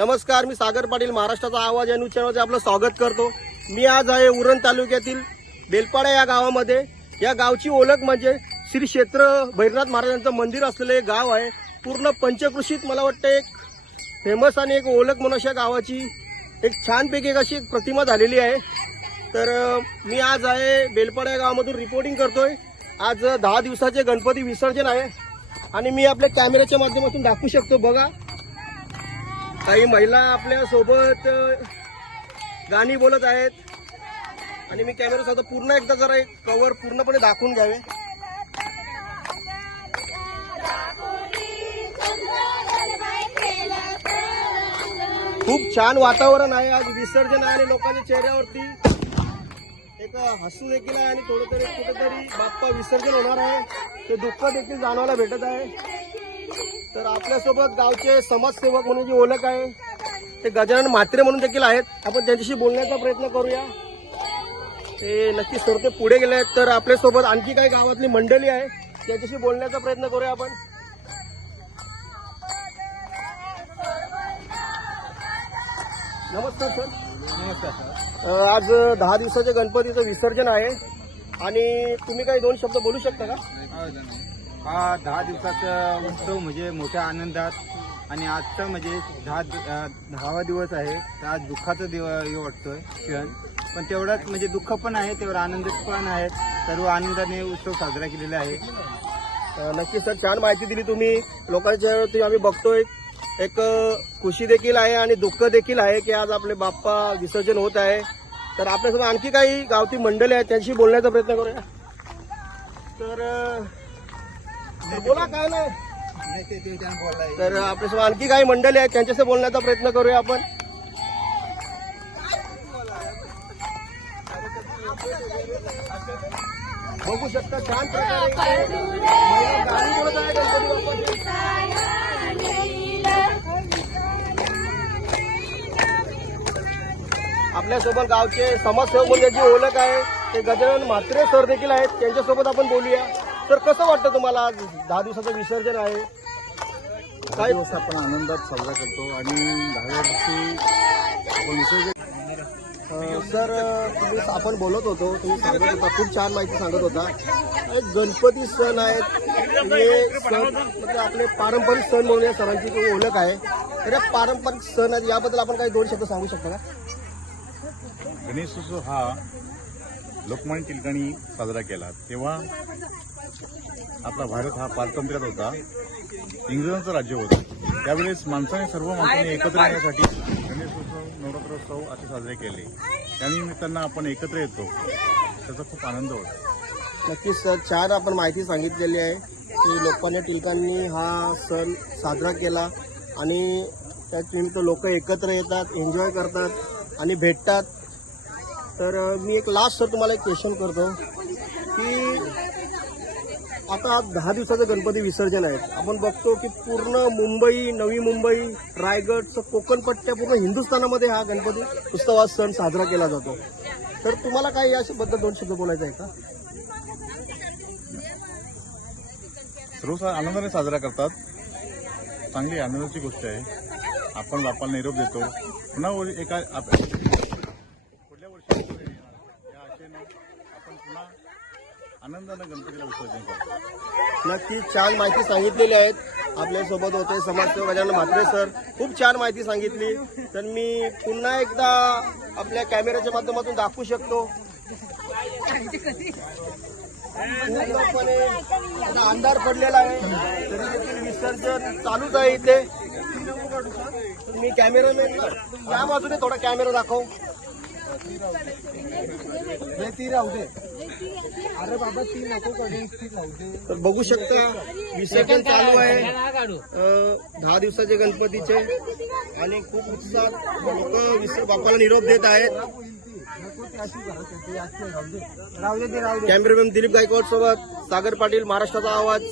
नमस्कार मी सागर पाटील महाराष्ट्राचा आवाज या न्यूज चॅनलचे आपलं स्वागत करतो. मी आज आहे उरण तालुक्यातील बेलपाडा या गावामध्ये. या गावची ओळख म्हणजे श्री क्षेत्र भैरनाथ महाराजांचं मंदिर असलेलं एक गाव आहे. पूर्ण पंचकृषीत मला वाटतं एक फेमस आणि एक ओळख म्हणून अशा गावाची एक छानपैकी एक अशी एक प्रतिमा झालेली आहे. तर मी आज आहे बेलपाडा या गावामधून रिपोर्टिंग करतोय. आज दहा दिवसाचे गणपती विसर्जन आहे. आणि मी आपल्या कॅमेऱ्याच्या माध्यमातून दाखवू शकतो. बघा काही महिला आपल्यासोबत गाणी बोलत आहेत. आणि मी कॅमेरा स्वतः पूर्ण एकदा जरा एक कवर पूर्णपणे दाखवून घ्यावे. खूप छान वातावरण आहे आज विसर्जन आहे आणि लोकांच्या चेहऱ्यावरती. एक हसू देखील आहे आणि थोडं तरी कुठेतरी बाप्पा विसर्जन होणार आहे. ते दुःख देखील जाणवायला भेटत आहे. तर आपल्यासोबत गावचे समाजसेवक म्हणून जी ओळख आहे ते गजानन म्हात्रे म्हणून देखील आहेत. आपण त्यांच्याशी बोलण्याचा प्रयत्न करूया. ते नक्की सर ते पुढे गेले आहेत. तर आपल्यासोबत आणखी काही गावातली मंडळी आहे. त्यांच्याशी बोलण्याचा प्रयत्न करूया आपण. नमस्कार सर. नमस्कार आज दहा दिवसाच्या गणपतीचं विसर्जन आहे. आणि तुम्ही काही दोन शब्द बोलू शकता का? हा दहा दिवसाचा उत्सव म्हणजे मोठ्या आनंदात आणि आजचा म्हणजे दहा दहावा दिवस आहे. तर आज दुःखाचा दिव हे वाटतोय क्षण. पण तेवढाच म्हणजे दुःख पण आहे तेवढं आनंद पण आहे. सर्व आनंदाने उत्सव साजरा केलेला आहे. नक्की सर छान माहिती दिली तुम्ही. लोकांच्या आम्ही बघतोय. एक खुशी देखील आहे आणि दुःख देखील आहे की आज आपले बाप्पा विसर्जन होत आहे. तर आपल्यासोबत आणखी काही गावठी मंडळी आहेत त्यांशी बोलण्याचा प्रयत्न करूया. तर बोला काय नाही. तर आपल्यासोबत आणखी काही मंडळी आहेत त्यांच्याशी बोलण्याचा प्रयत्न करूया आपण. बघू शकता छान प्रकारे. महिला गाणी बोलत आहे गणपती बाप्पाची. आपल्यासोबत गावचे समाजसेवक म्हणून जी ओळख आहे. ते गजानन म्हात्रे सर देखील आहेत त्यांच्यासोबत आपण बोलूया. तर कसं वाटतं तुम्हाला? आज दहा दिवसाचं विसर्जन आहे. काय दिवस आपण आनंदात साजरा करतो आणि दहाव्या दिवशी आपण विसर्जन अं, सर तुम्ही आपण बोलत होतो. तुम्ही सांगत होता खूप छान माहिती सांगत होता. एक गणपती सण आहेत हे सण म्हणजे आपले पारंपरिक सण म्हणून या सणांची जी ओळख आहे. तर या पारंपरिक सण आहेत याबद्दल आपण काही दोन शब्द सांगू शकता का? गणेशोत्सव हा लोकमान्य टिळकांनी साजरा केला. तेव्हा आपला भारत हा पारतंत्र्यात होता. इंग्रजांचं राज्य होतं. त्यावेळेस माणसाने सर्व माणसाने एकत्र येण्यासाठी गणेशोत्सव नवरात्रोत्सव असे साजरे केले. त्यानिमित्तानं आपण एकत्र येतो. त्याचा खूप आनंद होतो. नक्कीच सर. छान आपण माहिती सांगितलेली आहे की लोकमान्य टिळकांनी हा सण साजरा केला आणि त्यानिमित्त लोक एकत्र येतात एन्जॉय करतात आणि भेटतात. तर मी एक लास्ट सर तुम्हाला एक क्वेश्चन करतो की आता आज दहा दिवसाचं गणपती विसर्जन आहे. आपण बघतो की पूर्ण मुंबई नवी मुंबई रायगडचं कोकण पट्ट्या पूर्ण हिंदुस्थानामध्ये हा गणपती उत्सवा सण साजरा केला जातो. तर तुम्हाला काय याबद्दल दोन शब्द बोलायचं आहे का? सर्व आनंदाने साजरा करतात. चांगली आनंदाची गोष्ट आहे. आपण बापाला निरोप देतो. पुन्हा एका आपण पुन्हा आनंदानं गणपतीला विसर्जन करतो नक्की छान माहिती सांगितलेली आहेत. आपल्यासोबत होते समाजसेवक गजानन म्हात्रे सर. खूप छान माहिती सांगितली. तर मी पुन्हा एकदा आपल्या कॅमेऱ्याच्या माध्यमातून दाखवू शकतो. पूर्णपणे अंधार पडलेला आहे. तरी देखील विसर्जन चालूच आहे इथे. मी कॅमेरामॅन या बाजूने थोडा कॅमेरा दाखव. अरे बाबा ती नको तर बघू शकता विसर्जन चालू आहे. दहा दिवसाचे गणपतीचे. आणि खूप उत्साहात लोक विसर बाप्पाला निरोप देत आहेत. कॅमेरामॅन दिलीप गायकवाड सोबत सागर पाटील महाराष्ट्राचा आवाज.